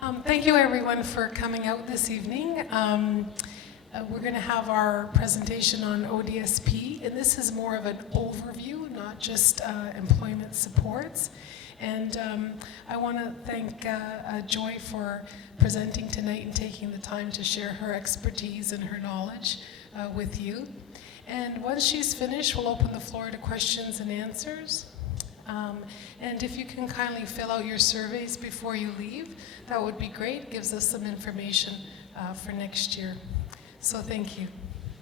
Thank you everyone for coming out this evening. We're going to have our presentation on ODSP, and this is more of an overview, not just employment supports. And I want to thank Joy for presenting tonight and taking the time to share her expertise and her knowledge with you. And once she's finished, we'll open the floor to questions and answers. And if you can kindly fill out your surveys before you leave, that would be great. It gives us some information for next year. So thank you.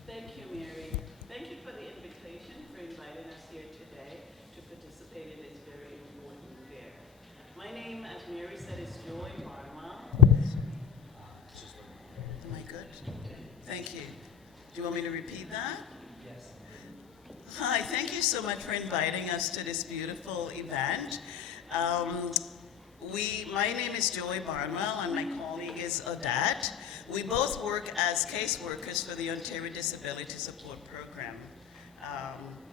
Thank you, Mary. Thank you for the invitation, for inviting us here today to participate in this very important fair. My name, as Mary said, is Joy Barnwell. Am I good? Thank you. Do you want me to repeat that? Hi, thank you so much for inviting us to this beautiful event. My name is Joy Barnwell and my colleague is Odette. We both work as caseworkers for the Ontario Disability Support Program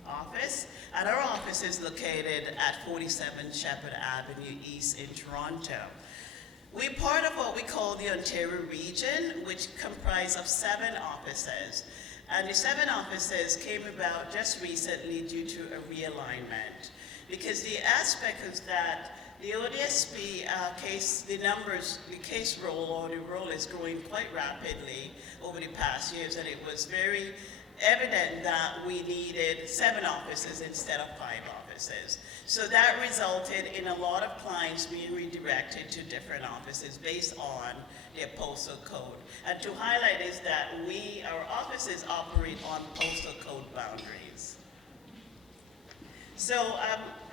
office. And our office is located at 47 Shepherd Avenue East in Toronto. We're part of what we call the Ontario region, which comprises of 7 offices. And the 7 offices came about just recently due to a realignment. Because the aspect is that the ODSP case, the case roll or the roll is growing quite rapidly over the past years, and it was very evident that we needed 7 offices instead of 5 offices. So that resulted in a lot of clients being redirected to different offices based on their postal code. And to highlight is that our offices operate on postal code boundaries. So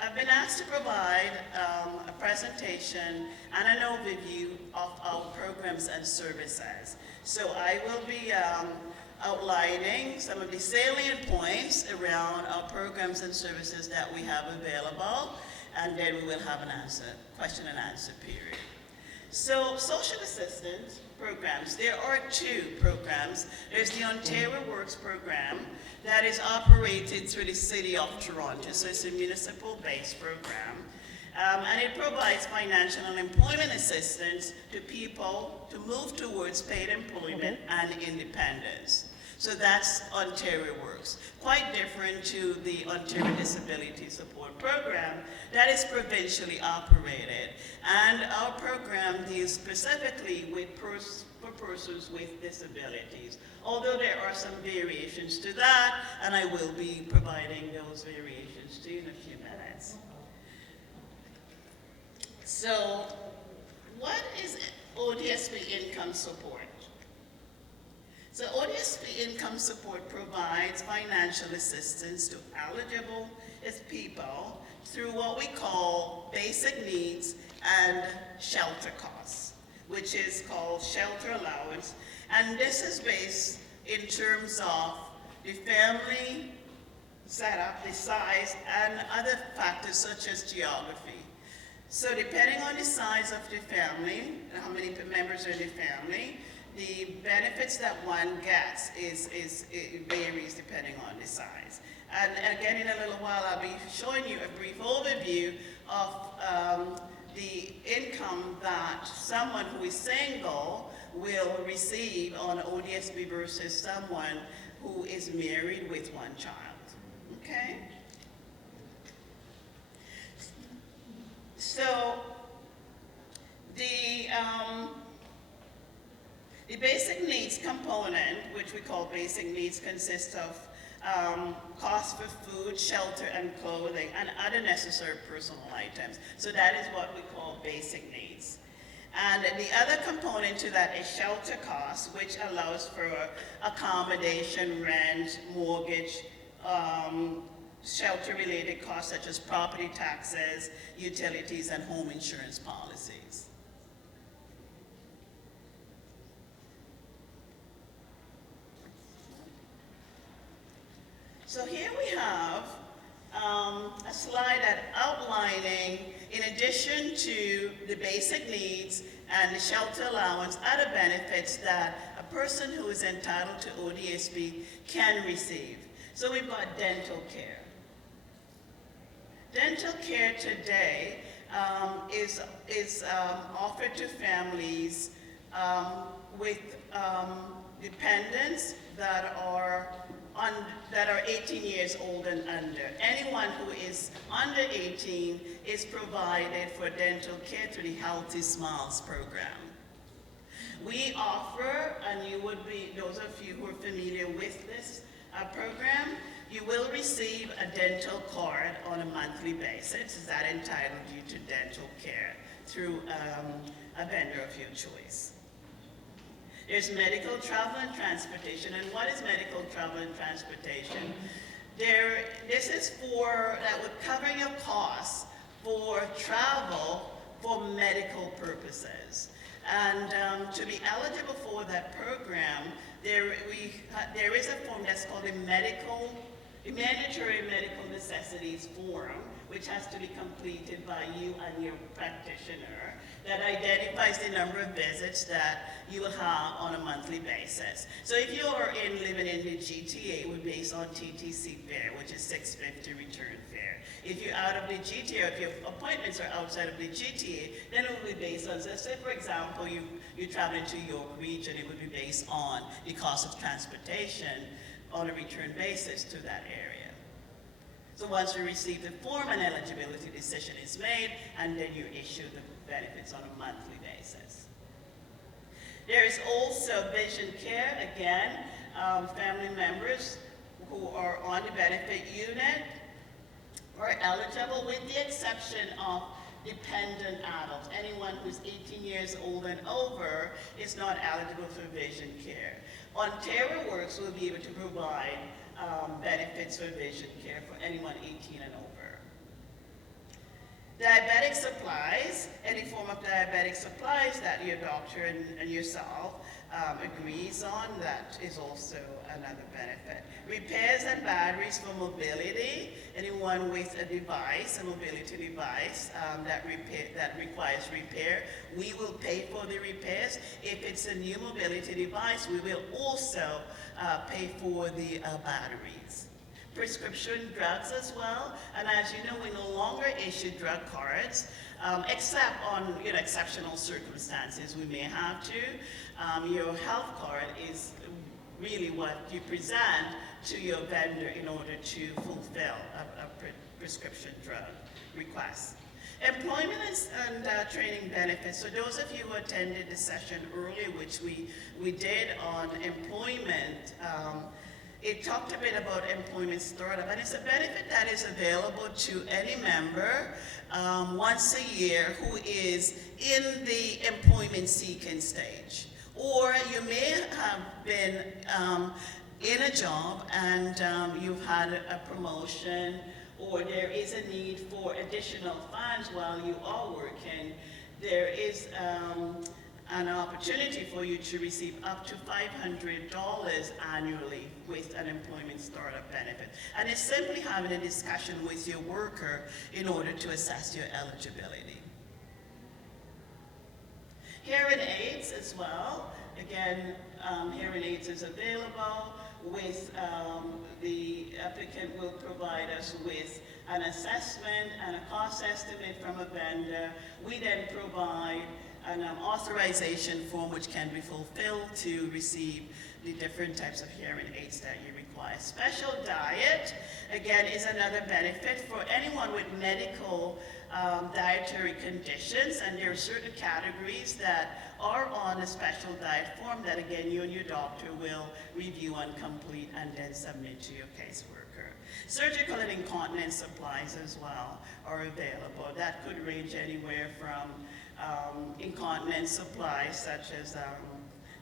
I've been asked to provide a presentation and an overview of our programs and services. So I will be outlining some of the salient points around our programs and services that we have available, and then we will have an question and answer period. So social assistance programs, there are 2 programs. There's the Ontario Works program that is operated through the City of Toronto, so it's a municipal-based program. And it provides financial and employment assistance to people to move towards paid employment and independence. So that's Ontario Works. Quite different to the Ontario Disability Support Program that is provincially operated. And our program deals specifically with for persons with disabilities, although there are some variations to that, and I will be providing those variations to you in a few minutes. So, what is ODSP income support? So ODSP income support provides financial assistance to eligible people through what we call basic needs and shelter costs, which is called shelter allowance. And this is based in terms of the family setup, the size, and other factors such as geography. So depending on the size of the family, and how many members are in the family, the benefits that one gets it varies depending on the size. And again, in a little while, I'll be showing you a brief overview of the income that someone who is single will receive on ODSP versus someone who is married with 1 child. Okay? So the basic needs component, which we call basic needs, consists of costs for food, shelter, and clothing, and other necessary personal items. So that is what we call basic needs. And the other component to that is shelter costs, which allows for accommodation, rent, mortgage, shelter-related costs such as property taxes, utilities, and home insurance policies. So here we have a slide outlining, in addition to the basic needs and the shelter allowance, other benefits that a person who is entitled to ODSP can receive. So we've got dental care. Dental care today is offered to families with dependents that are 18 years old and under. Anyone who is under 18 is provided for dental care through the Healthy Smiles program. We offer, and you would be, those of you who are familiar with this program, you will receive a dental card on a monthly basis that entitles you to dental care through a vendor of your choice. There's medical, travel, and transportation. And what is medical, travel, and transportation? This is that would cover your costs for travel for medical purposes. And to be eligible for that program, there is a form that's called a mandatory medical necessities form, which has to be completed by you and your practitioner, that identifies the number of visits that you will have on a monthly basis. So if you are living in the GTA, we're based on TTC fare, which is $6.50 return fare. If you're out of the GTA, or if your appointments are outside of the GTA, then it will be based on, so say for example, you're traveling to York region, it would be based on the cost of transportation on a return basis to that area. So once you receive the form, an eligibility decision is made, and then you issue the benefits on a monthly basis. There is also vision care. Again, family members who are on the benefit unit are eligible, with the exception of dependent adults. Anyone who's 18 years old and over is not eligible for vision care. Ontario Works will be able to provide benefits for vision care for anyone 18 and over. Diabetic supplies, any form of diabetic supplies that your doctor and yourself agrees on, that is also another benefit. Repairs and batteries for mobility, anyone with a device, a mobility device that requires repair, we will pay for the repairs. If it's a new mobility device, we will also pay for the batteries. Prescription drugs as well, and as you know, we no longer issue drug cards, except on exceptional circumstances we may have to. Your health card is really what you present to your vendor in order to fulfill a prescription drug request. Employment and training benefits. So those of you who attended the session earlier, which we did on employment, it talked a bit about employment startup, and it's a benefit that is available to any member once a year who is in the employment seeking stage. Or you may have been in a job and you've had a promotion, or there is a need for additional funds while you are working. There is an opportunity for you to receive up to $500 annually with an employment startup benefit. And it's simply having a discussion with your worker in order to assess your eligibility. Hearing aids as well. Again, hearing aids is available with, the applicant will provide us with an assessment and a cost estimate from a vendor. We then provide an authorization form which can be fulfilled to receive the different types of hearing aids that you require. Special diet, again, is another benefit for anyone with medical dietary conditions, and there are certain categories that are on a special diet form that, again, you and your doctor will review and complete and then submit to your caseworker. Surgical and incontinence supplies as well are available. That could range anywhere from incontinence supplies such as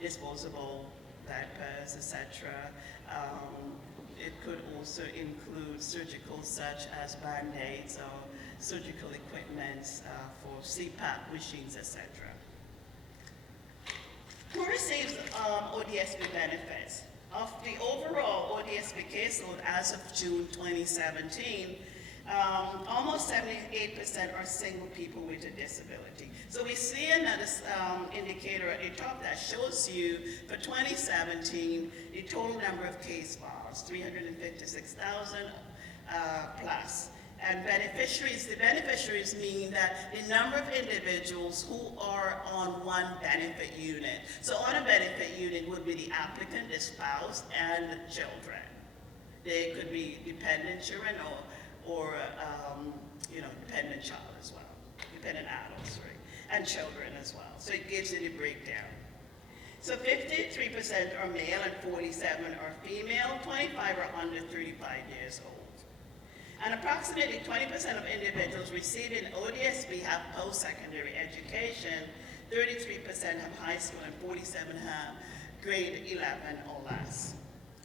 disposable diapers, etc. It could also include surgical such as band-aids or surgical equipment for CPAP machines, etc. Who receives ODSP benefits? Of the overall ODSP caseload as of June 2017, almost 78% are single people with a disability. So we see another indicator at the top that shows you for 2017, the total number of case files, 356,000 plus. And beneficiaries, the beneficiaries mean that the number of individuals who are on one benefit unit. So on a benefit unit would be the applicant, the spouse, and the children. They could be dependent children or dependent child as well, dependent adults, right, and children as well. So it gives you the breakdown. So 53% are male and 47 are female, 25 are under 35 years old. And approximately 20% of individuals receiving ODSP have post-secondary education, 33% have high school, and 47 have grade 11 or less.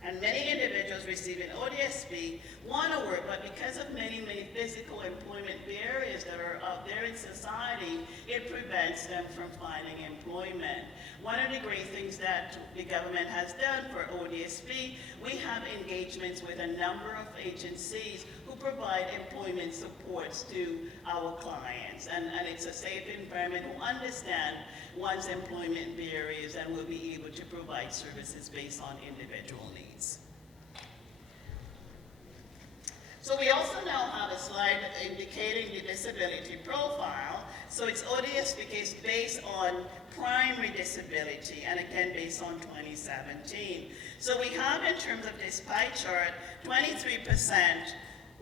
And many individuals receiving ODSP want to work, but because of many physical employment barriers that are out there in society, it prevents them from finding employment. One of the great things that the government has done for ODSP, we have engagements with a number of agencies who provide employment supports to our clients. And it's a safe environment who understand one's employment barriers and will be able to provide services based on individual needs. So we also now have a slide indicating the disability profile. So it's ODSP case based on primary disability, and again based on 2017. So we have, in terms of this pie chart, 23%,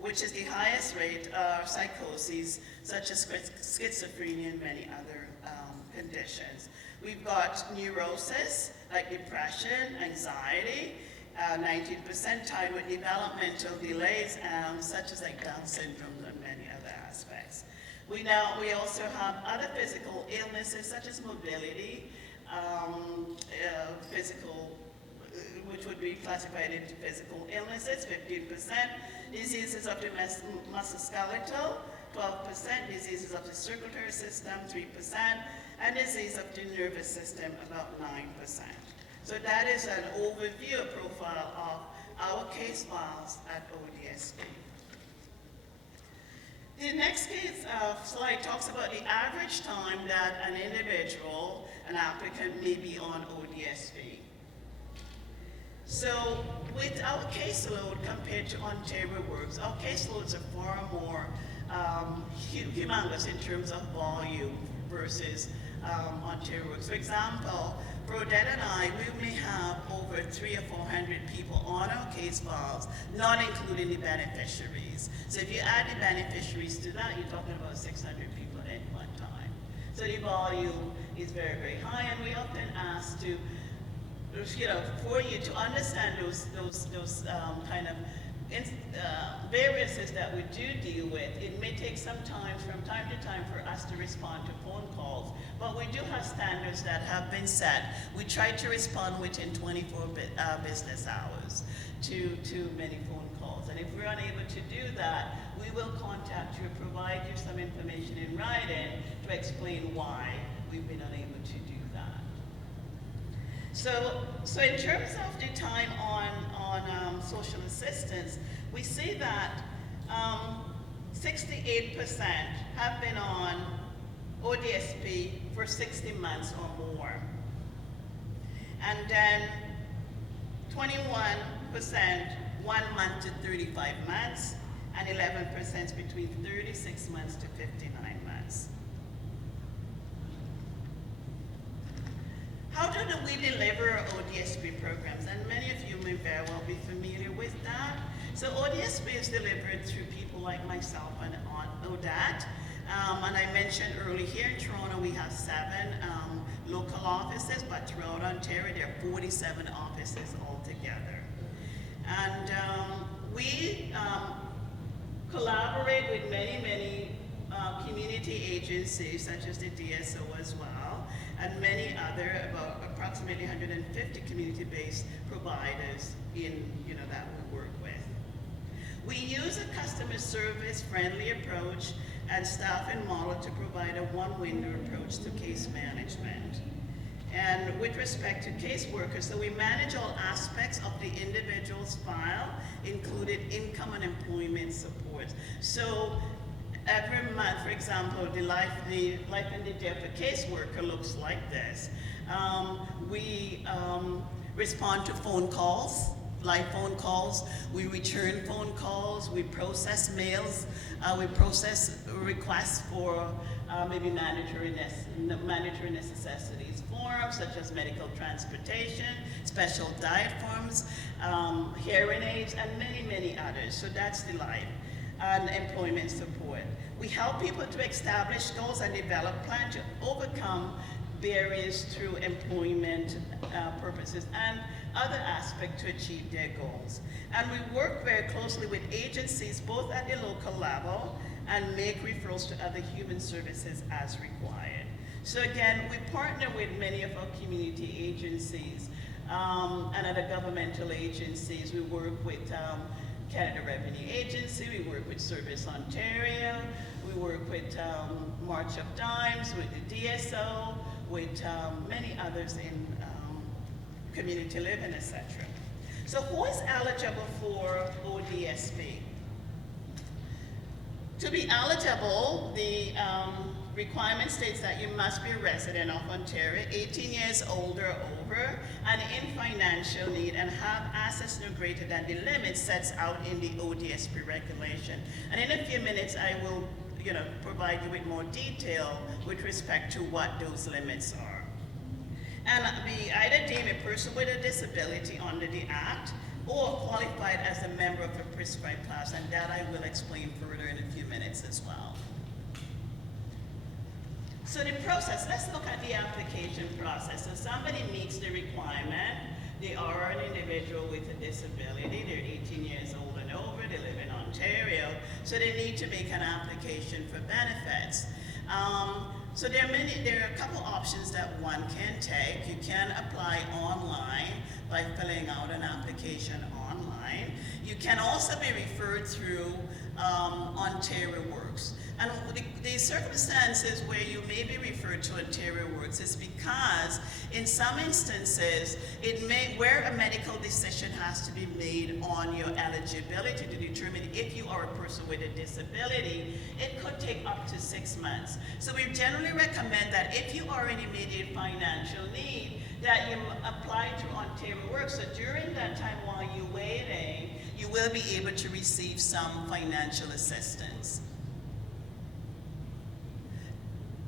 which is the highest rate of psychoses, such as schizophrenia and many other conditions. We've got neurosis, like depression, anxiety, 19% tied with developmental delays, such as like Down syndrome and many other aspects. We also have other physical illnesses, such as mobility, which would be classified into physical illnesses, 15%, diseases of the musculoskeletal, 12%, diseases of the circulatory system, 3%, and disease of the nervous system, about 9%. So that is an overview, a profile of our case files at ODSP. The next case slide talks about the average time that an individual, an applicant, may be on ODSP. So with our caseload compared to Ontario Works, our caseloads are far more humongous in terms of volume versus Ontario Works. For example, for Odette and I, we may have over 300 or 400 people on our case files, not including the beneficiaries. So if you add the beneficiaries to that, you're talking about 600 people at one time. So the volume is very high, and we often ask to, for you to understand those kind of variances that we do deal with. It may take some time from time to time for us to respond to phone calls, but we do have standards that have been set. We try to respond within 24 business hours to many phone calls. And if we're unable to do that, we will contact you and provide you some information in writing to explain why we've been unable to do that. So in terms of the time on social assistance, we see that 68% have been on ODSP for 60 months or more. And then 21%, 1 month to 35 months, and 11% between 36 months to 59 months. How do we deliver ODSP programs? And many of you may very well be familiar with that. So ODSP is delivered through people like myself and Odette. And I mentioned earlier, here in Toronto we have 7 local offices, but throughout Ontario there are 47 offices altogether. And we collaborate with many community agencies, such as the DSO as well, and many other, about approximately 150 community-based providers that we work with. We use a customer service friendly approach and staffing model to provide a one-window approach to case management. And with respect to caseworkers, so we manage all aspects of the individual's file, including income and employment support. So every month, for example, the life and the death of a caseworker looks like this. We respond to phone calls live phone calls, we return phone calls, we process mails, we process requests for maybe mandatory necessities forms, such as medical transportation, special diet forms, hearing aids, and many, many others. So that's the life and employment support. We help people to establish goals and develop plans to overcome barriers through employment purposes and other aspects to achieve their goals. And we work very closely with agencies both at the local level and make referrals to other human services as required. So again, we partner with many of our community agencies and other governmental agencies. We work with Canada Revenue Agency, we work with Service Ontario, we work with March of Dimes, with the DSO, with many others in community living, etc. So who is eligible for ODSP? To be eligible, the requirement states that you must be a resident of Ontario, 18 years old or over, and in financial need, and have assets no greater than the limit sets out in the ODSP regulation. And in a few minutes, I will provide you with more detail with respect to what those limits are. And be either deemed a person with a disability under the Act or qualified as a member of a prescribed class, and that I will explain further in a few minutes as well. So the process, let's look at the application process. So somebody meets the requirement, they are an individual with a disability, they're 18 years old and over, they live in Ontario, so they need to make an application for benefits. So there are a couple options that one can take. You can apply online by filling out an application online. You can also be referred through Ontario Works. And the circumstances where you may be referred to Ontario Works is because in some instances, where a medical decision has to be made on your eligibility to determine if you are a person with a disability, it could take up to 6 months. So we generally recommend that if you are in immediate financial need, that you apply to Ontario Works. So during that time while you're waiting, you will be able to receive some financial assistance.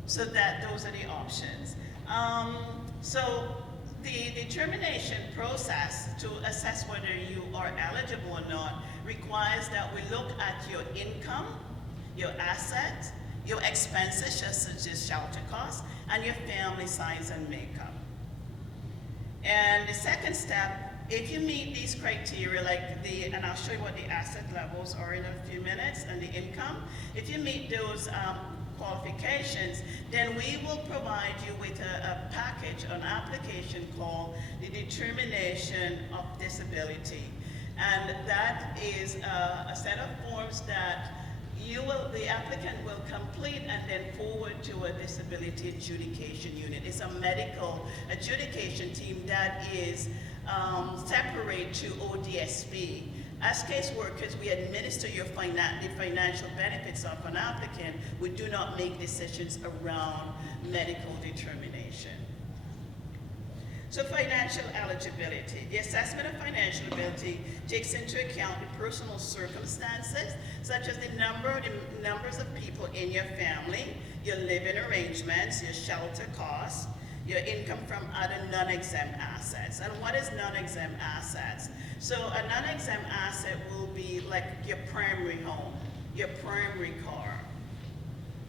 So those are the options. So the determination process to assess whether you are eligible or not requires that we look at your income, your assets, your expenses, such as shelter costs, and your family size and makeup. And the second step, if you meet these criteria, and I'll show you what the asset levels are in a few minutes, and the income, if you meet those qualifications, then we will provide you with a package, an application called the Determination of Disability. And that is a set of forms that the applicant will complete and then forward to a disability adjudication unit. It's a medical adjudication team that is separate to ODSP. As caseworkers, we administer the financial benefits of an applicant. We do not make decisions around medical determination. So financial eligibility. The assessment of financial ability takes into account the personal circumstances, such as the numbers of people in your family, your living arrangements, your shelter costs, your income from other non-exempt assets. And what is non-exempt assets? So a non-exempt asset will be like your primary home, your primary car.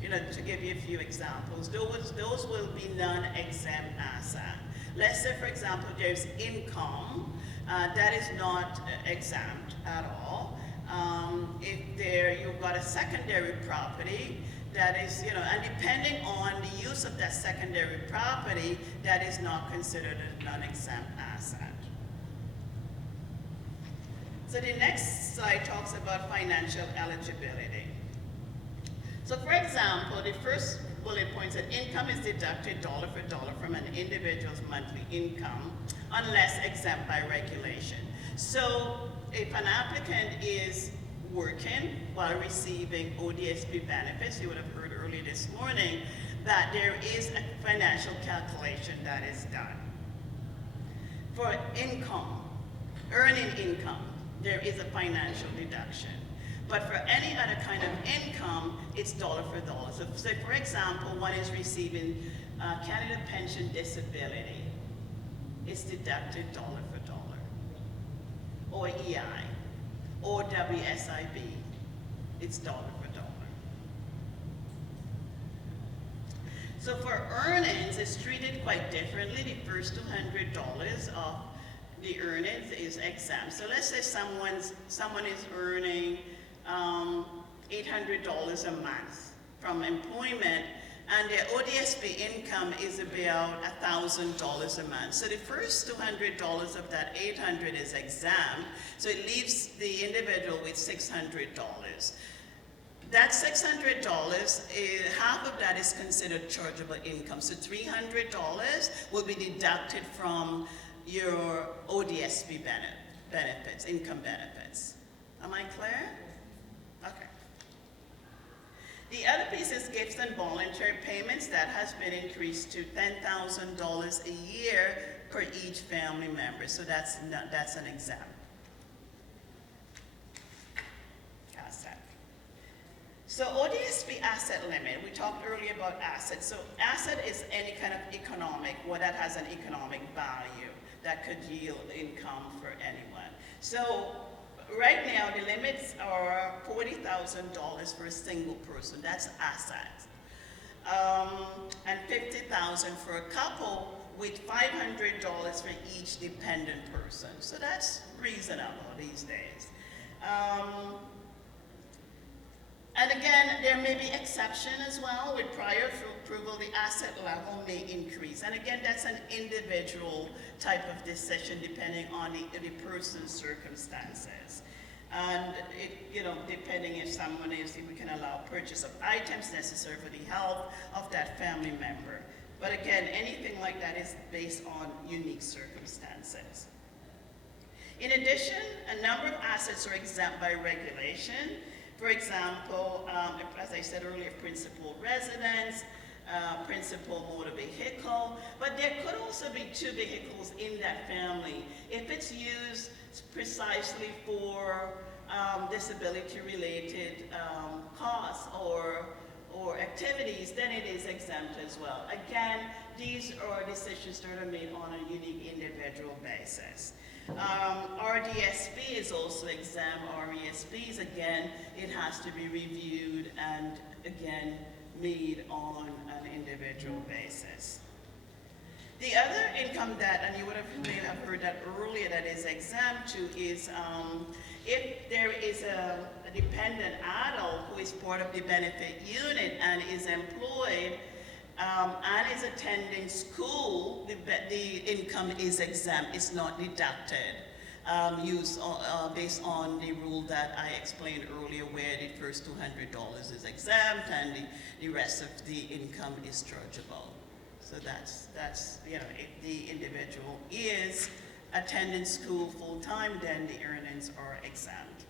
To give you a few examples, those will be non-exempt assets. Let's say, for example, there's income that is not exempt at all. If you've got a secondary property that is, and depending on the use of that secondary property, that is not considered a non-exempt asset. So the next slide talks about financial eligibility. So for example, the first bullet point said income is deducted dollar for dollar from an individual's monthly income unless exempt by regulation. So if an applicant is working while receiving ODSP benefits, you would have heard earlier this morning that there is a financial calculation that is done. For income, earning income, there is a financial deduction. But for any other kind of income, it's dollar for dollar. So say, for example, one is receiving Canada Pension Disability. It's deducted dollar for dollar. Or EI, or WSIB, it's dollar for dollar. So for earnings, it's treated quite differently. The first $200 of the earnings is exempt. So let's say someone is earning $800 a month from employment, and their ODSP income is about $1,000 a month. So the first $200 of that $800 is exempt, so it leaves the individual with $600. That $600, half of that is considered chargeable income. So $300 will be deducted from your ODSP benefits, income benefits. Am I clear? Okay. The other piece is gifts and voluntary payments. That has been increased to $10,000 a year per each family member. So that's an exempt. Asset. So ODSP asset limit, we talked earlier about assets. So asset is any kind of economic, what that has an economic value that could yield income for anyone. So right now, the limits are $40,000 for a single person. That's assets. And $50,000 for a couple, with $500 for each dependent person. So that's reasonable these days. And again, there may be exception as well. With prior approval, the asset level may increase. And again, that's an individual type of decision depending on the person's circumstances. And depending if we can allow purchase of items necessary for the health of that family member. But again, anything like that is based on unique circumstances. In addition, a number of assets are exempt by regulation. For example, as I said earlier, principal residence, principal motor vehicle, but there could also be two vehicles in that family. If it's used precisely for disability-related costs or activities, then it is exempt as well. Again, these are decisions that are made on a unique individual basis. RDSP is also exempt. RESPs, again, it has to be reviewed and, again, made on an individual basis. The other income that, and you may have heard that earlier, that is exempt to is if there is a dependent adult who is part of the benefit unit and is employed and is attending school, the income is exempt. It's not deducted based on the rule that I explained earlier, where the first $200 is exempt and the rest of the income is chargeable. So that's if the individual is attending school full-time, then the earnings are exempt.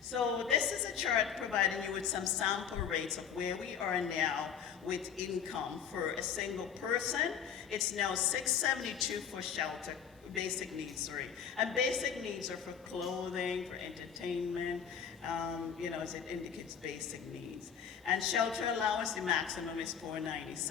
So this is a chart providing you with some sample rates of where we are now with income for a single person. It's now $672 for shelter, basic needs, sorry. And basic needs are for clothing, for entertainment, as it indicates basic needs. And shelter allowance, the maximum is $497.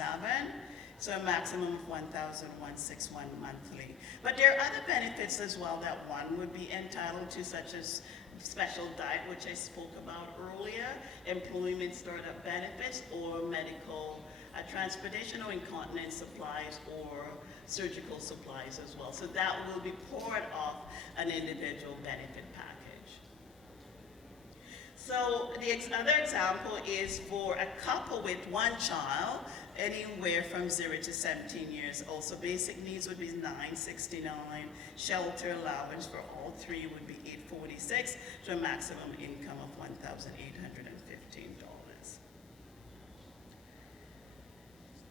So a maximum of $1,161 monthly. But there are other benefits as well that one would be entitled to, such as special diet, which I spoke about earlier, employment startup benefits, or medical transportation or incontinence supplies, or surgical supplies as well. So that will be part of an individual benefit package. So the other example is for a couple with one child, anywhere from 0 to 17 years old. So basic needs would be $969. Shelter allowance for all three would be $846, to a maximum income of $1,815.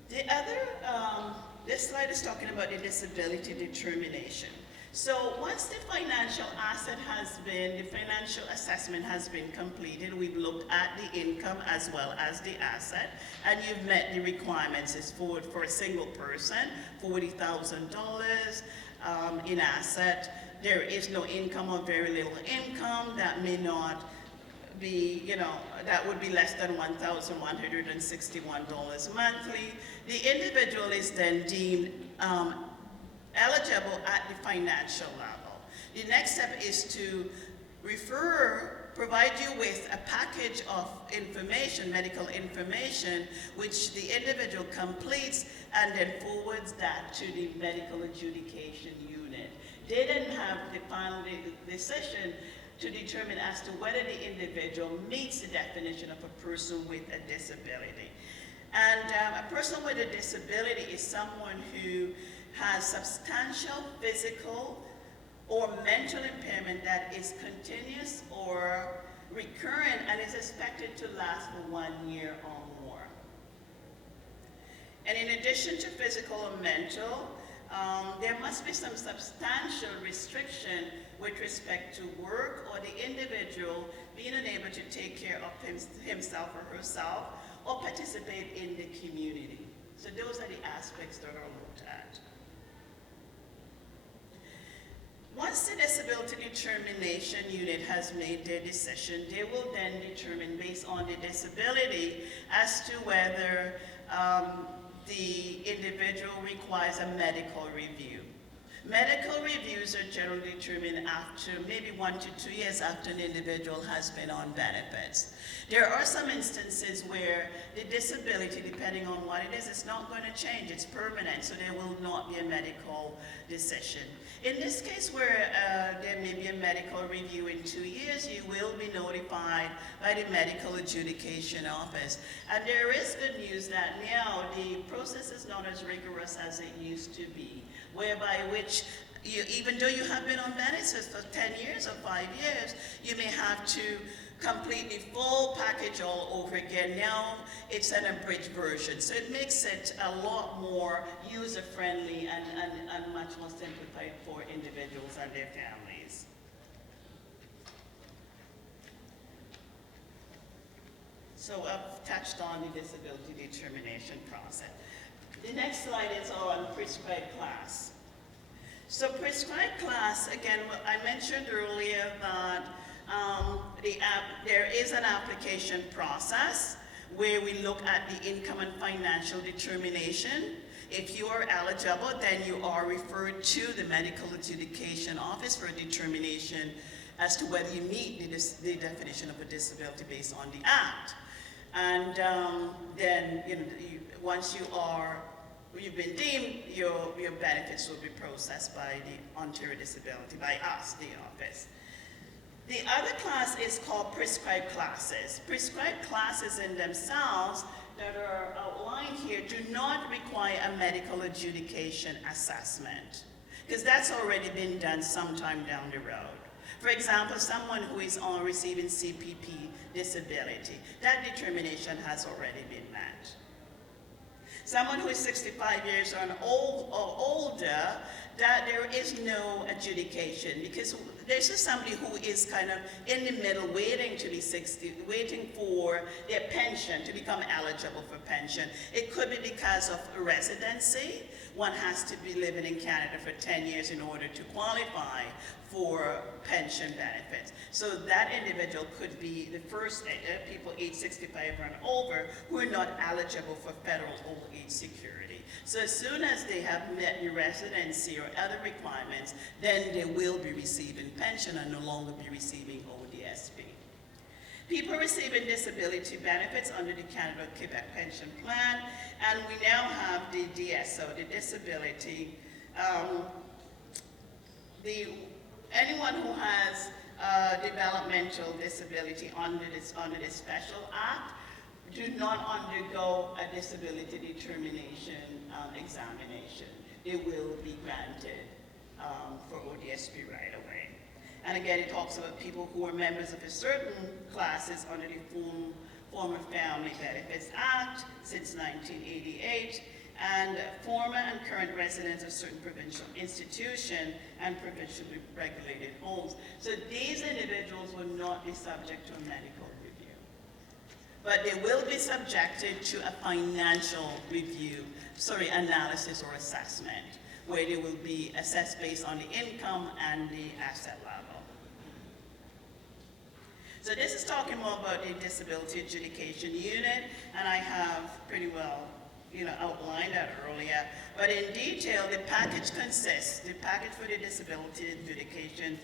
The other, this slide is talking about the disability determination. So once the financial assessment has been completed, we've looked at the income as well as the asset, and you've met the requirements. It's for a single person, $40,000 in asset. There is no income or very little income. That may not be, that would be less than $1,161 monthly. The individual is then deemed eligible at the financial level. The next step is to provide you with a package of information, medical information, which the individual completes and then forwards that to the medical adjudication unit. They then have the final decision to determine as to whether the individual meets the definition of a person with a disability. And a person with a disability is someone who has substantial physical or mental impairment that is continuous or recurrent and is expected to last for 1 year or more. And in addition to physical or mental, there must be some substantial restriction with respect to work or the individual being unable to take care of himself or herself or participate in the community. So those are the aspects that are looked at. Once the disability determination unit has made their decision, they will then determine based on the disability as to whether the individual requires a medical review. Medical reviews are generally determined after maybe 1 to 2 years after an individual has been on benefits. There are some instances where the disability, depending on what it is, it's not going to change. It's permanent, so there will not be a medical decision. In this case where there may be a medical review in 2 years, you will be notified by the medical adjudication office. And there is good news that now the process is not as rigorous as it used to be, whereby which even though you have been on benefits for 10 years or 5 years, you may have to complete the full package all over again. Now it's an abridged version, so it makes it a lot more user-friendly and much more simplified for individuals and their families. So I've touched on the disability determination process. The next slide is on prescribed class. So prescribed class, again, I mentioned earlier that there is an application process where we look at the income and financial determination. If you are eligible, then you are referred to the medical adjudication office for a determination as to whether you meet the definition of a disability based on the Act. And then, once you've been deemed, your benefits will be processed by the Ontario Disability, by us, the office. The other class is called prescribed classes. Prescribed classes in themselves that are outlined here do not require a medical adjudication assessment, because that's already been done sometime down the road. For example, someone who is on receiving CPP disability, that determination has already been met. Someone who is 65 years or older, that there is no adjudication, because there's just somebody who is kind of in the middle waiting to be 60, waiting for their pension to become eligible for pension. It could be because of residency. One has to be living in Canada for 10 years in order to qualify for pension benefits. So that individual could be the first people age 65 and over who are not eligible for federal old age security. So as soon as they have met the residency or other requirements, then they will be receiving pension and no longer be receiving ODSP. People receiving disability benefits under the Canada-Quebec Pension Plan, and we now have the DSO, the disability. Anyone who has developmental disability under this special act do not undergo a disability determination examination. They will be granted for ODSP right away. And again, it talks about people who are members of a certain classes under the Former Family Benefits Act since 1988, and former and current residents of certain provincial institution and provincially regulated homes. So these individuals will not be subject to a medical review, but they will be subjected to a financial review, analysis or assessment, where they will be assessed based on the income and the asset level. So this is talking more about the Disability Adjudication Unit, and I have pretty well outlined that earlier. But in detail, the package for the Disability Adjudication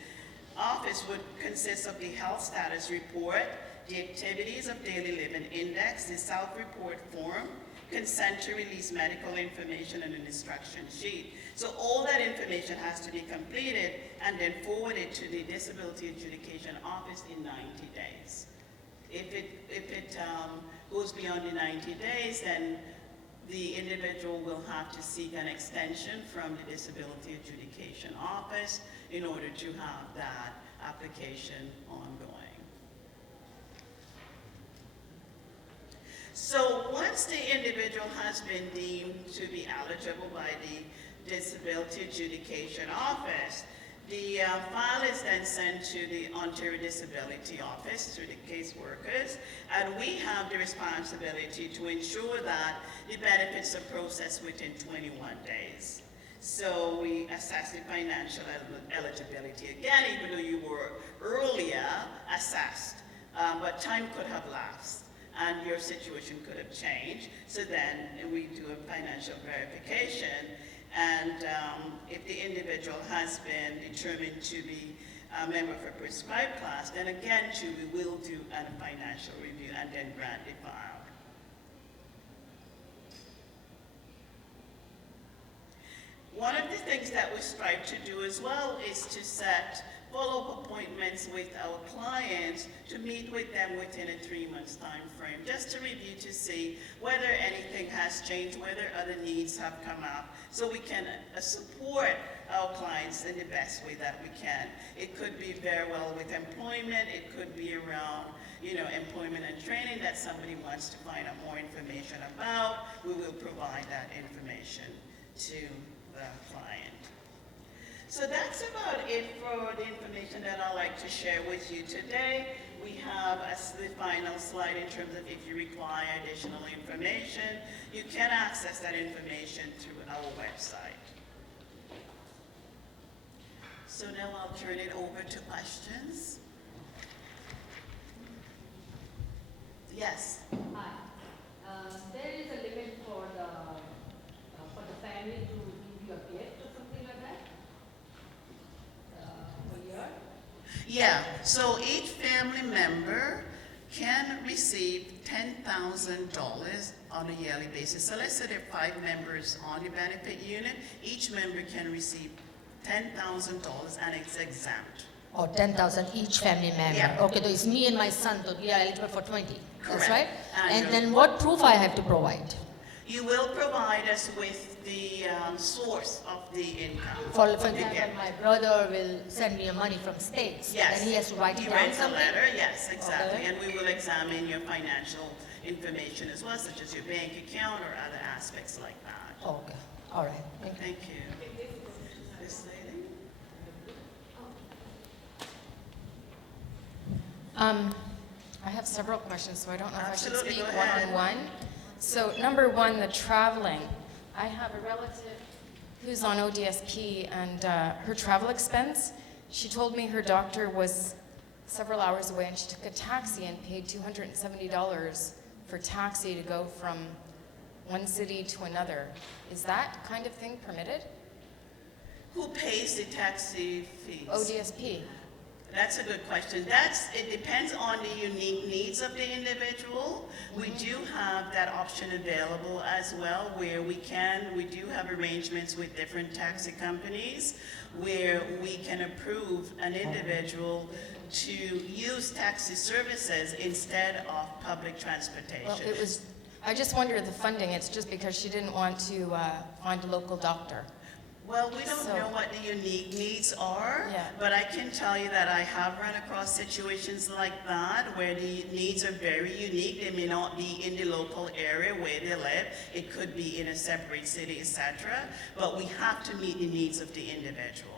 Office would consist of the Health Status Report, the Activities of Daily Living Index, the Self-Report Form, consent to release medical information, and an instruction sheet. So all that information has to be completed and then forwarded to the Disability Adjudication Office in 90 days. If it goes beyond the 90 days, then the individual will have to seek an extension from the Disability Adjudication Office in order to have that application ongoing. So once the individual has been deemed to be eligible by the Disability Adjudication Office, the file is then sent to the Ontario Disability Office through the caseworkers, and we have the responsibility to ensure that the benefits are processed within 21 days. So we assess the financial eligibility again, even though you were earlier assessed, but time could have lapsed and your situation could have changed. So then we do a financial verification, and if the individual has been determined to be a member of a prescribed class, then again too, we will do a financial review and then grant the file. One of the things that we strive to do as well is to set follow-up appointments with our clients to meet with them within a 3-month time frame, just to review to see whether anything has changed, whether other needs have come up, so we can support our clients in the best way that we can. It could be very well with employment, it could be around employment and training that somebody wants to find out more information about. We will provide that information to the client. So that's about it for the information that I'd like to share with you today. We have the final slide in terms of if you require additional information, you can access that information through our website. So now I'll turn it over to questions. Yes? Hi. There is a limit for the family to give you a gift or something like that? Per year? Yeah, so each family member can receive $10,000 on a yearly basis. So let's say there are 5 members on the benefit unit. Each member can receive $10,000 and it's exempt. Or 10,000 each family member. Yeah. Okay, so it's me and my son, so we are eligible for 20. That's Correct. right? And And then what proof I have to provide? You will provide us with the source of the income. For The example, gift. my brother will send me money from States. Yes. And he has to write He it down writes a something? letter, yes, exactly. Okay. And we will examine your financial information as well, such as your bank account or other aspects like that. Okay, all right. Thank you. Thank you. This lady? I have several questions, so I don't know if I should Absolutely, speak go ahead. one-on-one. So number one, the traveling. I have a relative who's on ODSP, and her travel expense, she told me her doctor was several hours away, and she took a taxi and paid $270 for taxi to go from one city to another. Is that kind of thing permitted? Who pays the taxi fees? ODSP. That's a good question. It depends on the unique needs of the individual. We do have that option available as well, where we do have arrangements with different taxi companies where we can approve an individual to use taxi services instead of public transportation. Well, I just wondered the funding. It's just because she didn't want to find a local doctor. Well, we don't So- know what the unique needs are, Yeah. but I can tell you that I have run across situations like that where the needs are very unique. They may not be in the local area where they live. It could be in a separate city, etc. But we have to meet the needs of the individual.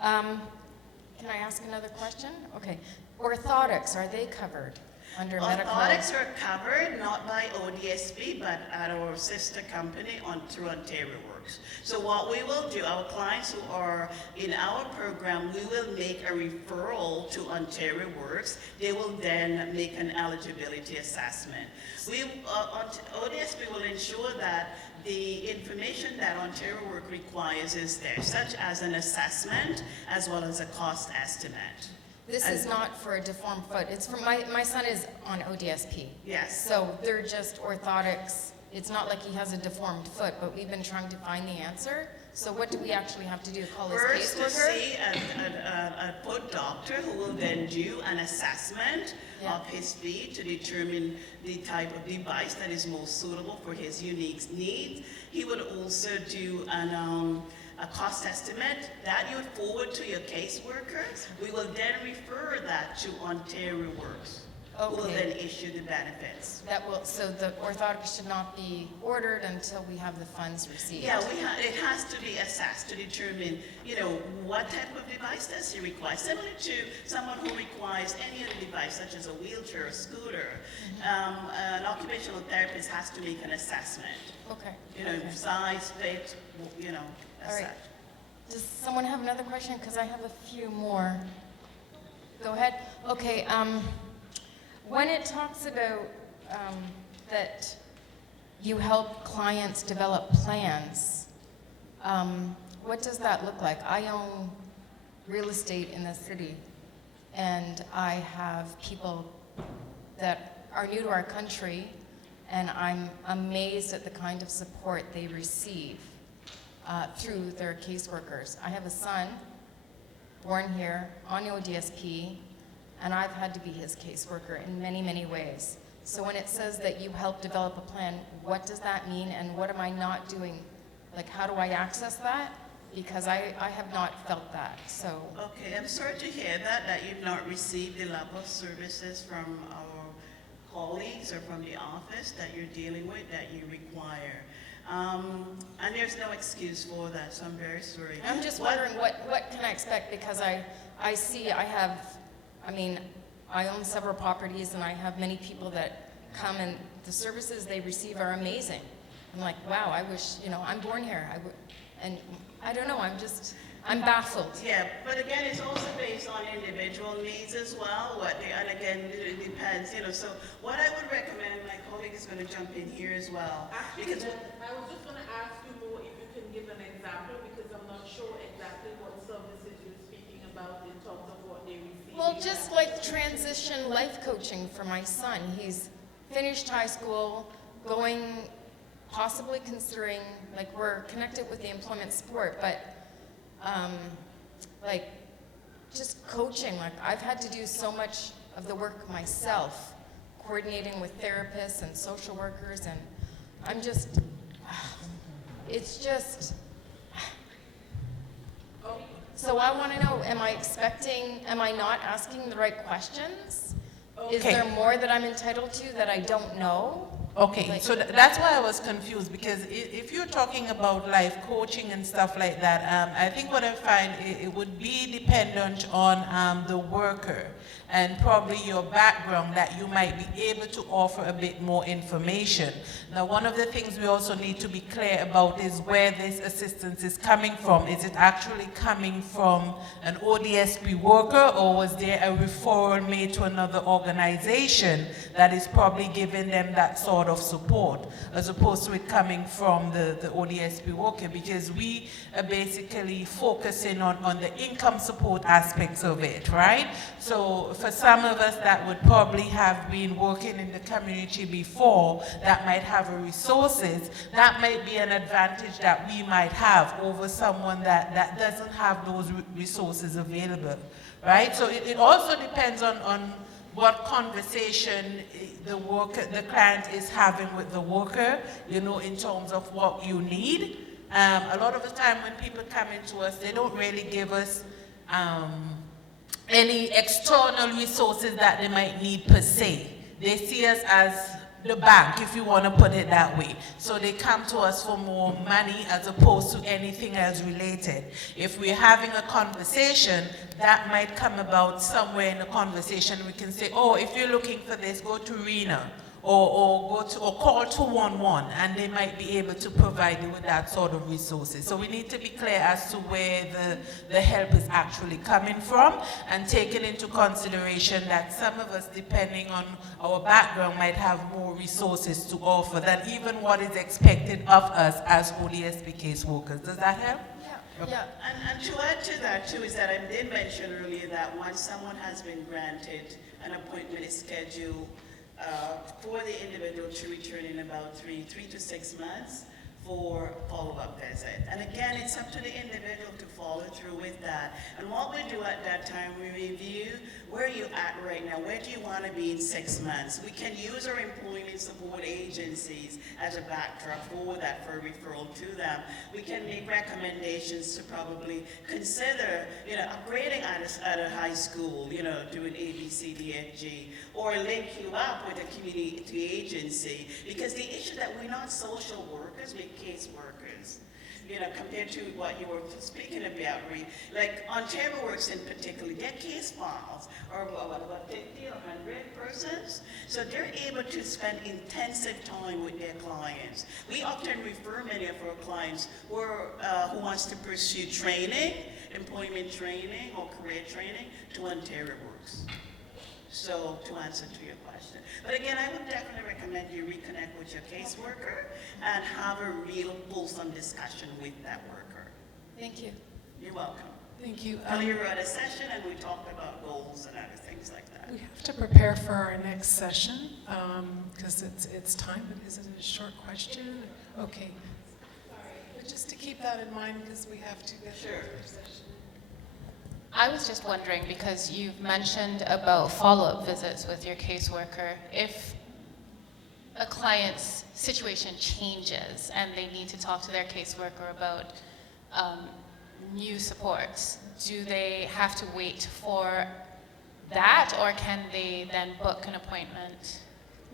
Can I ask another question? Okay. Orthotics, are they covered under medical? Orthotics are covered not by ODSP, but at our sister company through Ontario Works. So what we will do, our clients who are in our program, we will make a referral to Ontario Works. They will then make an eligibility assessment. ODSP will ensure that the information that Ontario Work requires is there, such as an assessment as well as a cost estimate. This is not for a deformed foot. It's for my son is on ODSP. Yes. So they're just orthotics. It's not like he has a deformed foot, but we've been trying to find the answer. So what do we actually have to do? Call his First, to caseworker? see a foot doctor who will then do an assessment Yeah. of his feet to determine the type of device that is most suitable for his unique needs. He would also do a cost estimate that you would forward to your caseworker. We will then refer that to Ontario Works, who will Okay. then issue the benefits. So the orthotics should not be ordered until we have the funds received. Yeah, it has to be assessed to determine, what type of device does he require. Similar to someone who requires any other device, such as a wheelchair or scooter. An occupational therapist has to make an assessment. Okay. Size, fit, All as right. such. Does someone have another question? Because I have a few more. Go ahead. Okay. When it talks about that you help clients develop plans, what does that look like? I own real estate in the city, and I have people that are new to our country, and I'm amazed at the kind of support they receive through their caseworkers. I have a son born here on ODSP, and I've had to be his caseworker in many, many ways. So when it says that you help develop a plan, what does that mean, and what am I not doing? Like, how do I access that? Because I have not felt that, so. Okay, I'm sorry to hear that you've not received the level of services from our colleagues or from the office that you're dealing with that you require. And there's no excuse for that, so I'm very sorry. I'm just wondering, what can I expect? Because I see, I own several properties, and I have many people that come, and the services they receive are amazing. I'm like, wow, I wish, I'm born here. And I don't know, I'm baffled. Yeah, but again, it's also based on individual needs as well. And again, it depends, So what I would recommend, my colleague is going to jump in here as well. Actually, I was just going to ask you more if you can give an example, because I'm not sure exactly what services you're speaking about in terms of what they receive. Well, just like transition life coaching for my son. He's finished high school, possibly considering, we're connected with the employment support, but just coaching. I've had to do so much of the work myself, coordinating with therapists and social workers, and it's just, so I want to know, am I not asking the right questions? Is Okay. there more that I'm entitled to that I don't know? Okay, so that's why I was confused, because if you're talking about life coaching and stuff like that, I think what I find it would be dependent on the worker and probably your background that you might be able to offer a bit more information. Now, one of the things we also need to be clear about is where this assistance is coming from. Is it actually coming from an ODSP worker, or was there a referral made to another organization that is probably giving them that sort of support, as opposed to it coming from the ODSP worker? Because we are basically focusing on the income support aspects of it, right? So for some of us that would probably have been working in the community before, that might have resources, that might be an advantage that we might have over someone that doesn't have those resources available, right? So it also depends on what conversation the client is having with the worker, in terms of what you need. A lot of the time when people come into us, they don't really give us any external resources that they might need per se. They see us as the bank, if you want to put it that way. So they come to us for more money as opposed to anything else related. If we're having a conversation, that might come about somewhere in the conversation. We can say, oh, if you're looking for this, go to RENA. Or call 211, and they might be able to provide you with that sort of resources. So we need to be clear as to where the help is actually coming from, and taking into consideration that some of us, depending on our background, might have more resources to offer than even what is expected of us as ODSP caseworkers. Does that help? Yeah. And to add to that too is that I did mention earlier that once someone has been granted an appointment is scheduled for the individual to return in about 3 to 6 months for follow-up visit. And again, it's up to the individual to follow through with that. And what we do at that time, we review where you at right now. Where do you want to be in 6 months? We can use our employment support agencies as a backdrop for that, for referral to them. We can make recommendations to probably consider, upgrading at a high school, doing A, B, C, D, F, G, or link you up with a community agency. Because the issue that we're not social workers, we're caseworkers. Compared to what you were speaking about, like Ontario Works in particular, their case files are about 50 or 100 persons, so they're able to spend intensive time with their clients. We often refer many of our clients who wants to pursue training, employment training or career training, to Ontario Works. So to answer to your question. But again, I would definitely recommend you reconnect with your caseworker and have a real fulsome discussion with that worker. Thank you. You're welcome. Thank you. Earlier we were at a session and we talked about goals and other things like that. We have to prepare for our next session because it's time, but is it a short question? Okay. But just to keep that in mind because we have to get to the session. I was just wondering, because you've mentioned about follow-up visits with your caseworker, if a client's situation changes and they need to talk to their caseworker about new supports, do they have to wait for that, or can they then book an appointment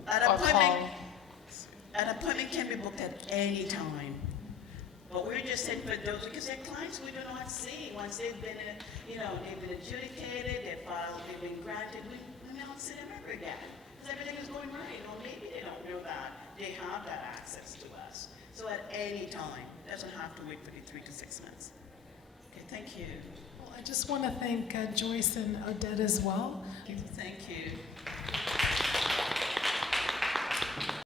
or call? An appointment can be booked at any time. But we're just saying for those, because they're clients we do not see. Once they've been, they've been adjudicated, their files, they've been granted, we don't see them ever again. Because everything is going right. Well, maybe they don't know that they have that access to us. So at any time, it doesn't have to wait for the 3 to 6 months. Okay, thank you. Well, I just want to thank Joyce and Odette as well. Thank you.